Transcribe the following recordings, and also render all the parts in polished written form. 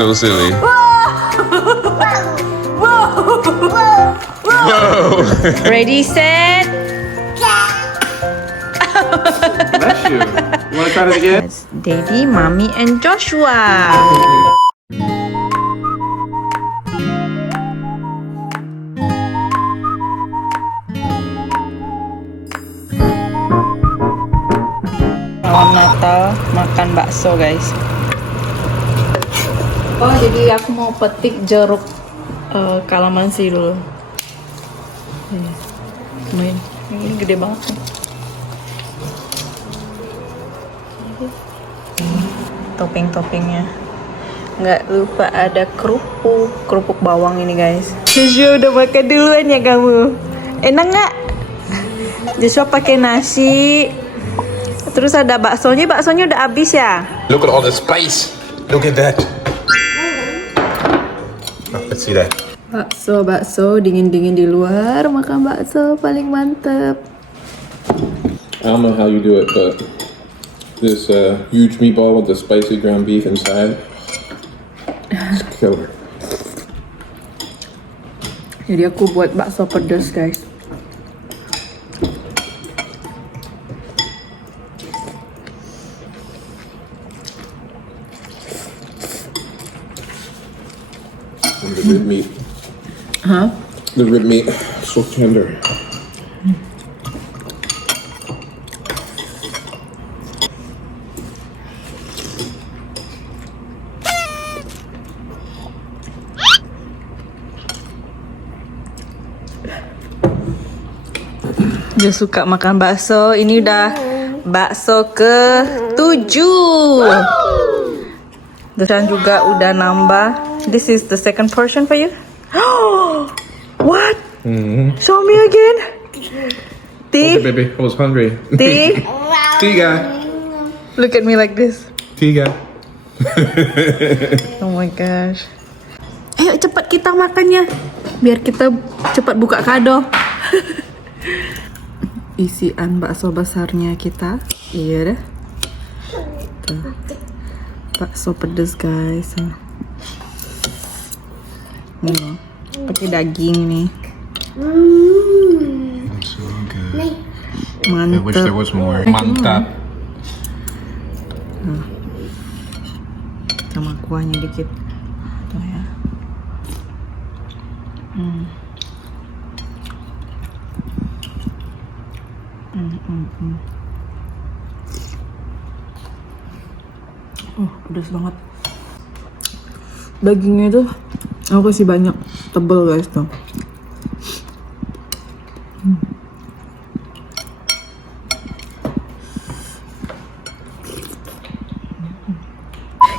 Go silly. Whoa. Ready, set. Bless you. You want to try it again? It's Daddy, Mommy, and Joshua. Malam Natal, makan bakso, guys. Oh, jadi aku mau petik jeruk kalamansi dulu. Ini gede banget. Topping-toppingnya. Nggak lupa ada kerupuk bawang ini, guys. Joshua udah makan duluan ya kamu. Enak nggak? Joshua pakai nasi. Terus ada baksonya udah habis ya? Look at all the spice. Look at that. Oh, let's see that. Bakso dingin-dingin di luar, makan bakso paling mantep. I don't know how you do it, but this huge meatball with the spicy ground beef inside, it's killer. Jadi aku buat bakso pedas, guys. And the rib meat. Huh? The rib meat, so tender. Dia suka makan bakso. Ini udah bakso ke-7. Dan juga udah nambah. This is the second portion for you. What? Show me again. Okay, baby, I was hungry. Tiga. Look at me like this. Tiga. Oh my gosh. Ayo cepat kita makannya. Biar kita cepat buka kado. Isian bakso besarnya kita. Iya dah. Tuh. Bakso pedas, guys. Pakai daging nih. So good. Mantap. I wish there was more. Mantap. Sama kuahnya dikit. Tuh ya. Pedas banget. Dagingnya tuh aku kasih banyak, tebel, guys, tuh.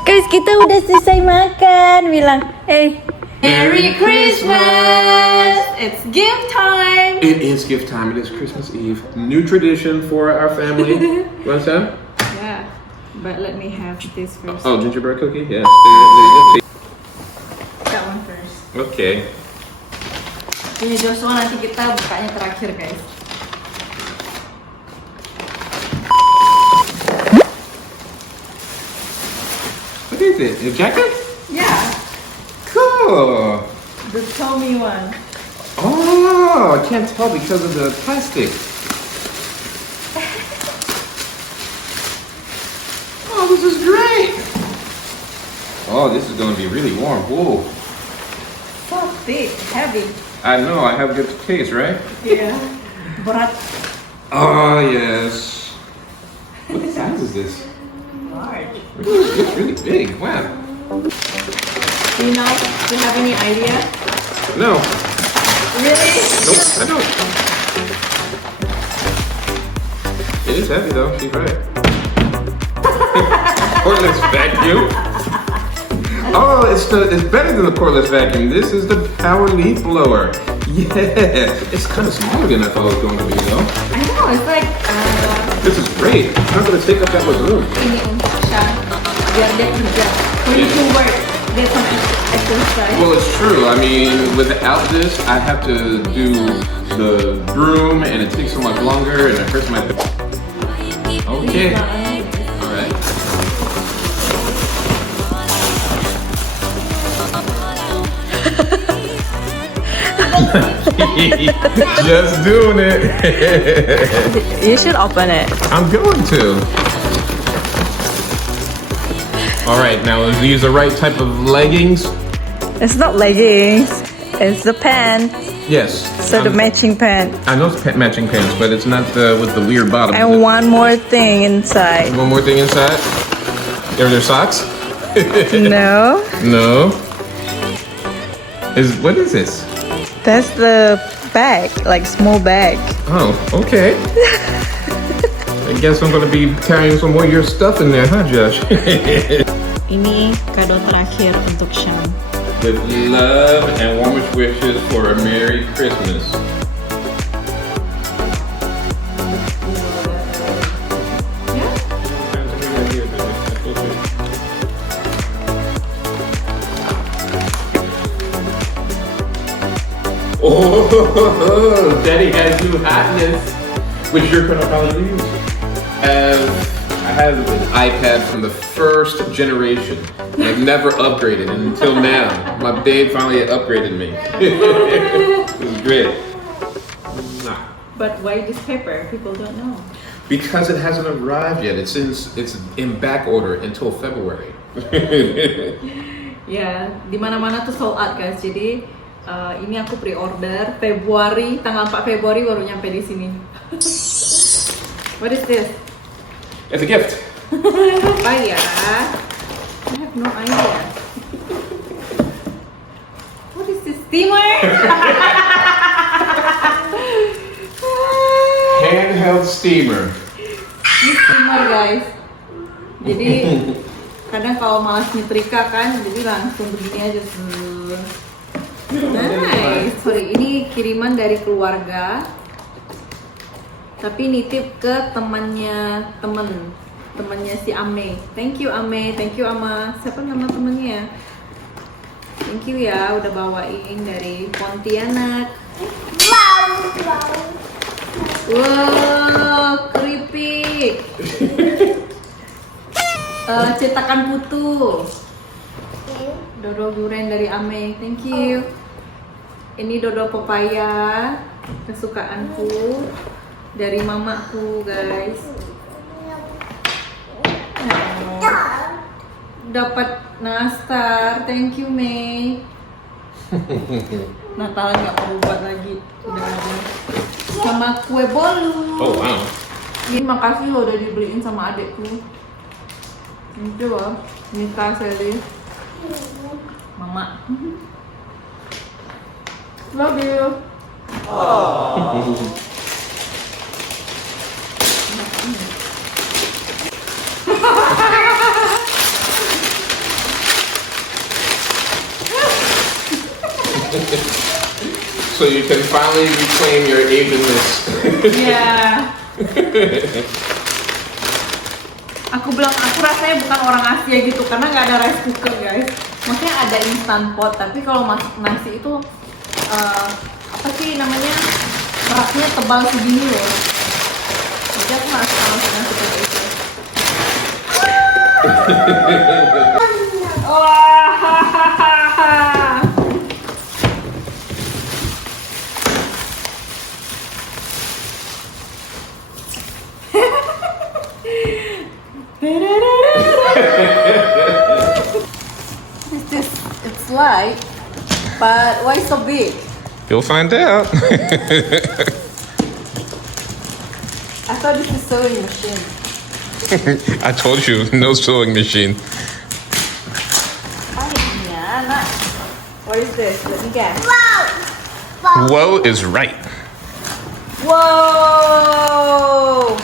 Guys, kita udah selesai makan. Bilang, Merry Christmas! It's gift time! It is gift time. It is Christmas Eve. New tradition for our family. You want some? Yeah, but let me have this first. Oh, gingerbread cookie? Yes. That one first. Okay. Ini Joshua, nanti kita bukanya terakhir, guys. What is it? Your jacket? Yeah, Cool. the Tommy one. Oh, I can't tell because of the plastic. Oh, this is great. Oh, this is going to be really warm. Whoa. So thick, heavy. I know, I have good taste, right? Yeah. Berat. Oh, yes. What size is this? Large. It's really big. Wow. Do you have any idea? No. Really? Nope, I don't. It is heavy though, she's right. Cordless vacuum. Oh, it's better than the cordless vacuum. This is the power leaf blower. Yeah, it's kind of smaller than I thought it was going to be though. I know, it's like This is great. It's not going to take up that much room. ini untuk Tasha biar dia kerja. When you work, get some exercise. Well, it's true. I mean, without this, I have to do the broom, and it takes so much longer, and it hurts my. Okay. All right. Just doing it. You should open it. I'm going to. All right, now is these the right type of leggings? It's not leggings. It's the pants. Yes. So the matching pants. I know it's matching pants, but it's not with the weird bottom. And one more thing inside. One more thing inside? Are there socks? No. No. What is this? That's the bag, like small bag. Oh, okay. I guess I'm gonna be carrying some more of your stuff in there, huh, Josh? Ini kado terakhir untuk Sean. With love and warmest wishes for a Merry Christmas. Oh, Daddy has new hotness, which you're gonna probably use. I have an iPad from the first generation. I've never upgraded until now. My babe finally upgraded me. It was great. But why this paper? People don't know. Because it hasn't arrived yet. It's in back order until February. Ya, di mana-mana tuh sold out guys. Jadi ini aku pre-order Februari, tanggal 4 Februari baru nyampe di sini. What is this? It's a gift. Apa ya? I have no idea. What is this? Steamer? Handheld steamer. Ini steamer guys. Jadi kadang kalau malas nyetrika kan, jadi langsung begini aja. Nice. Sorry, ini kiriman dari keluarga. Tapi nitip ke temannya si Ame. Thank you Ame, thank you Ama. Siapa nama temennya? Thank you ya, udah bawain dari Pontianak. Wow, keripik. Cetakan putu. Dodol durian dari Ame, thank you. Ini dodol pepaya, kesukaanku dari mamaku guys. Dapat nastar, thank you Mei. Natal nggak perlu buat lagi, udah ada. Sama kue bolu. Oh wow. Ini makasih lo udah dibeliin sama adekku. Ini loh, Nika Sally. Mama. Love you. So you can finally reclaim your Asianness. Yeah. Aku bilang aku rasanya bukan orang Asia gitu karena nggak ada rice cooker guys. Maksudnya ada instant pot, tapi kalau masak nasi itu apa sih namanya, keraknya tebal segini loh. Jadi aku nggak suka masak nasi seperti itu. It's light, but why so big? You'll find out. I thought this is sewing machine. I told you, no sewing machine. What is this? Let me guess. Whoa is right. Whoa!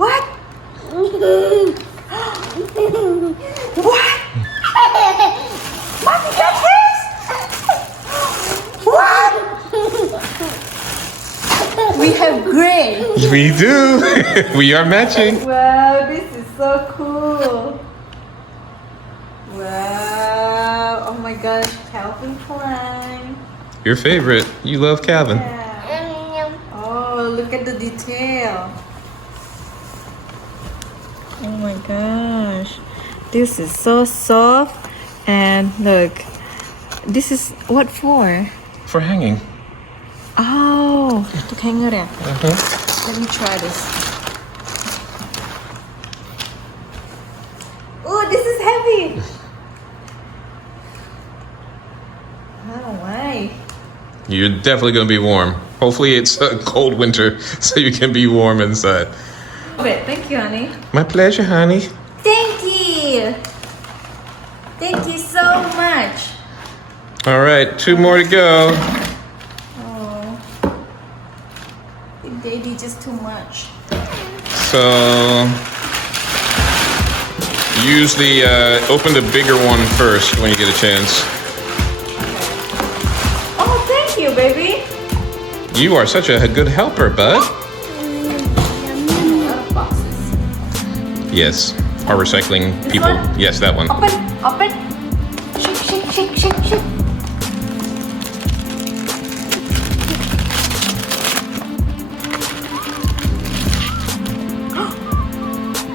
What? What? Mommy got this? What? We have gray. We do. We are matching. Wow, this is so cool. Wow. Oh my gosh, Calvin Klein. Your favorite. You love Calvin. Yeah. Oh, look at the detail. Oh my gosh. This is so soft And look, this is what for? For hanging. Oh, untuk hanger ya? Let me try this. Oh, this is heavy. Oh, why? You're definitely gonna be warm. Hopefully it's a cold winter so you can be warm inside. Okay, thank you, honey. My pleasure, honey. Thank you. Thank you so much. All right, 2 more to go. Oh, Big Daddy, just too much. So use the open the bigger one first when you get a chance. Oh, thank you, baby. You are such a good helper, bud. A lot of boxes. Yes, our recycling This people. one? Yes, that one. Open, open. Shake, shake, shake, shake, shake.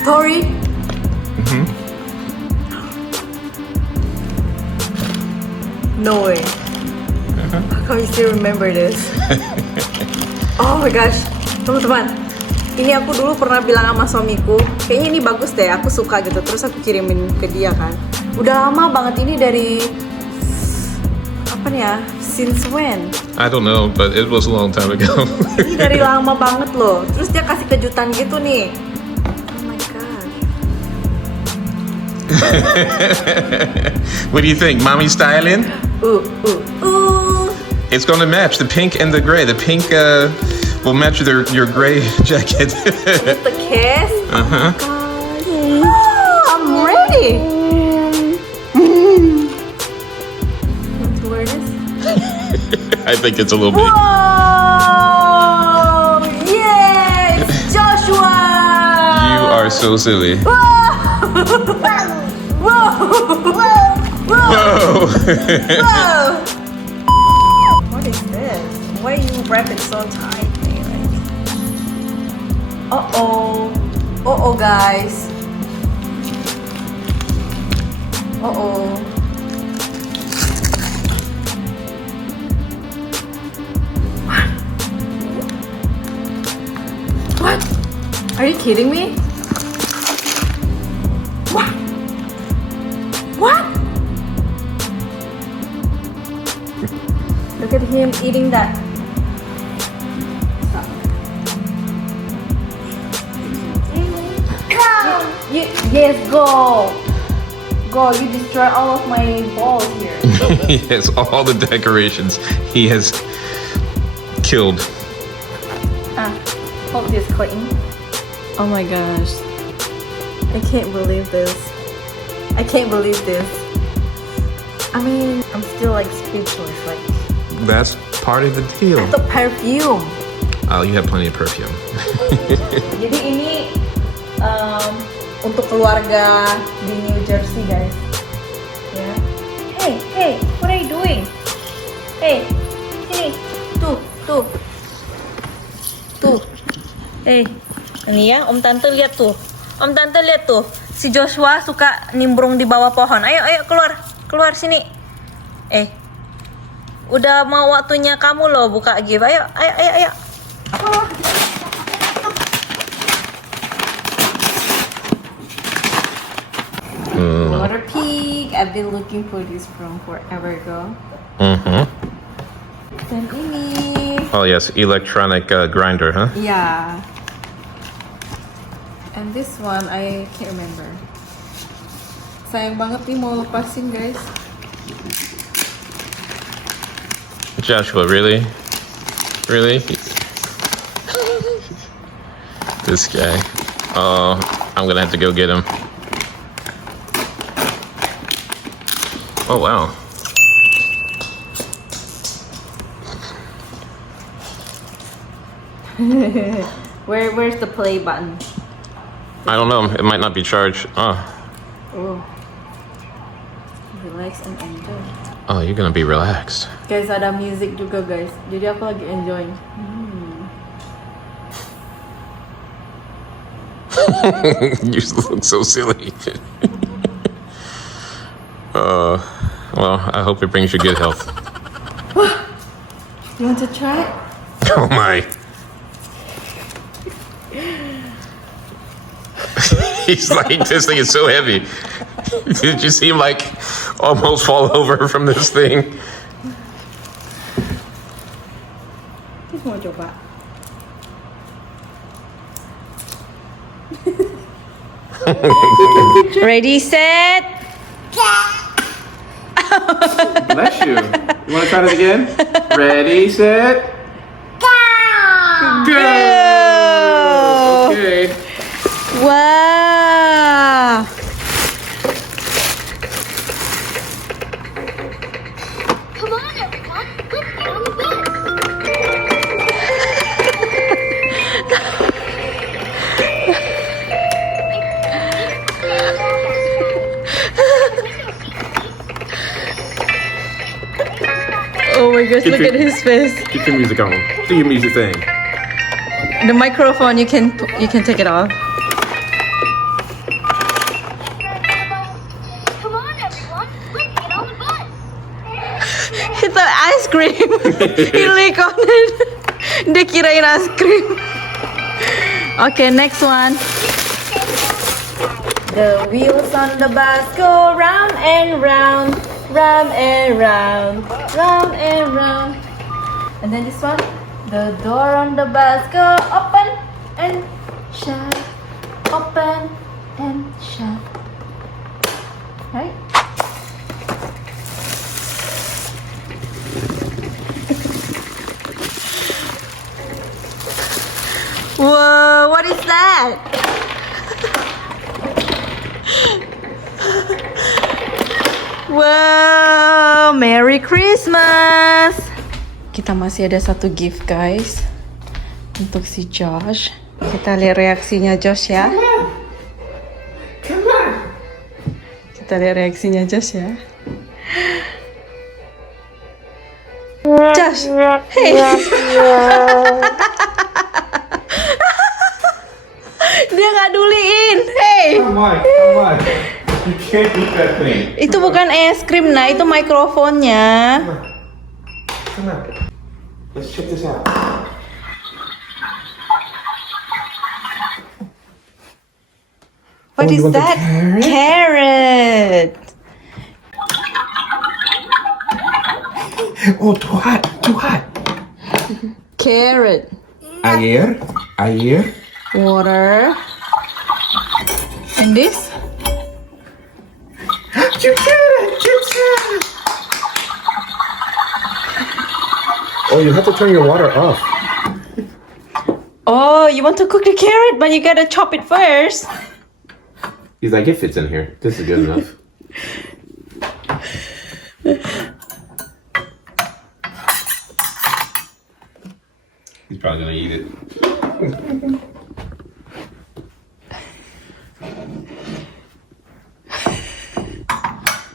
Tori. No way. How come you still remember this? Oh my gosh, teman-teman. Ini aku dulu pernah bilang sama suamiku, kayaknya ini bagus deh, aku suka gitu. Terus aku kirimin ke dia kan. Udah lama banget ini dari apa nih ya? Since when? I don't know, but it was a long time ago. Ini dari lama banget loh. Terus dia kasih kejutan gitu nih. Oh my god. What do you think? Mommy styling? Ooh. It's gonna match the pink and the gray. The pink will match your gray jacket. With the kiss? Uh-huh. Oh, I'm ready. Want to wear this? I think it's a little big. Whoa! Yes, Joshua! You are so silly. Whoa! Whoa! Whoa! Whoa! What is this? Why you wrap it so tightly? Like? Uh-oh. Uh-oh, guys. Uh-oh. What? Are you kidding me? What? What? Look at him eating that. Yes, go. Go, you destroy all of my balls here. Yes, all the decorations he has killed. Hold this clean. Oh my gosh. I can't believe this. I can't believe this. I mean, I'm still like speechless. Like, That's part of the deal. the perfume. Oh, you have plenty of perfume. Jadi ini untuk keluarga di New Jersey, guys. Ya. Hey, what are you doing? Hey, sini. Tuh. Hey, ini ya, Om Tante lihat tuh. Om Tante lihat tuh. Si Joshua suka nimbrung di bawah pohon. Ayo keluar sini. Udah mau waktunya kamu loh buka gift. Ayo. Water pig. I've been looking for this from forever ago. Dan ini. Oh yes, electronic grinder, huh? Yeah. And this one I can't remember. Sayang banget nih mau lepasin, guys. Joshua, really? This guy. Oh, I'm gonna have to go get him. Oh wow. Where's the play button? I don't know. It might not be charged. Oh, Relax and enjoy. oh, you're gonna be relaxed. Guys, ada music juga, guys. Jadi aku lagi enjoy. You look so silly. Well, I hope it brings you good health. You want to try? Oh my. He's like, this thing is so heavy. Did you see him like almost fall over from this thing? Mau coba. Ready, set. Bless you. You want to try it again? Ready, set, go. Okay. Wow. Come on, everyone. Let's get on the bus. Oh my gosh, look at his face. Keep your music on. Do your music thing. The microphone, you can take it off. Come on, everyone. Let's get on the bus. He thought ice cream. He lick on it. Dia kirain ice cream. Okay, next one. The wheels on the bus go round and round, round and round, round and round. And then this one, the door on the bus go open and shut, open and shut. Right? Whoa, what is that? Wow, Merry Christmas. Kita masih ada satu gift, guys, untuk si Josh. Kita lihat reaksinya Josh ya. Come on. Kita lihat reaksinya Josh ya. Josh, hey. Dia nggak duliin, hey. Come on. You can't eat that thing. Itu bukan es krim, nah itu mikrofonnya. Come on. Let's check this out. What is that? Carrot. Oh, too hot. Carrot. Air. Water. And this? Oh, you have to turn your water off. Oh, you want to cook the carrot, but you gotta chop it first. He's like, it fits in here. This is good enough. He's probably gonna eat it.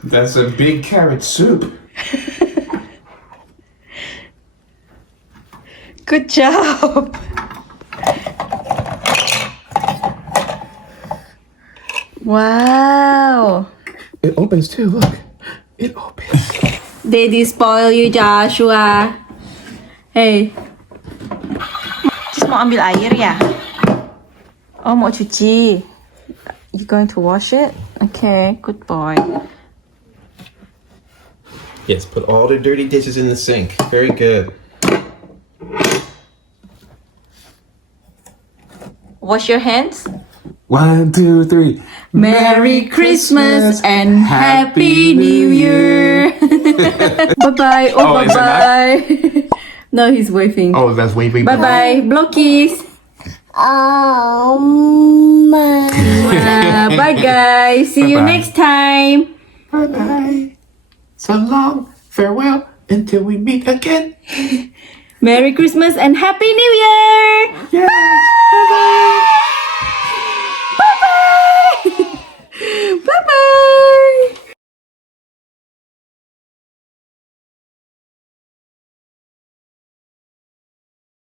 That's a big carrot soup. Good job. Wow. It opens too, look. It opens. Daddy spoil you, Joshua. Hey. Just mau ambil air ya? Oh, mau cuci. You going to wash it? Okay, good boy. Yes, put all the dirty dishes in the sink. Very good. Wash your hands. 1, 2, 3. Merry Christmas and Happy New Year. Bye-bye. Oh, Oh, is it bye-bye. No, he's waving. Oh, that's waving. Bye-bye. Blow kiss. Bye, guys. See you Bye-bye. next time. Bye-bye. So long. Farewell until we meet again. Merry Christmas and Happy New Year. Yes.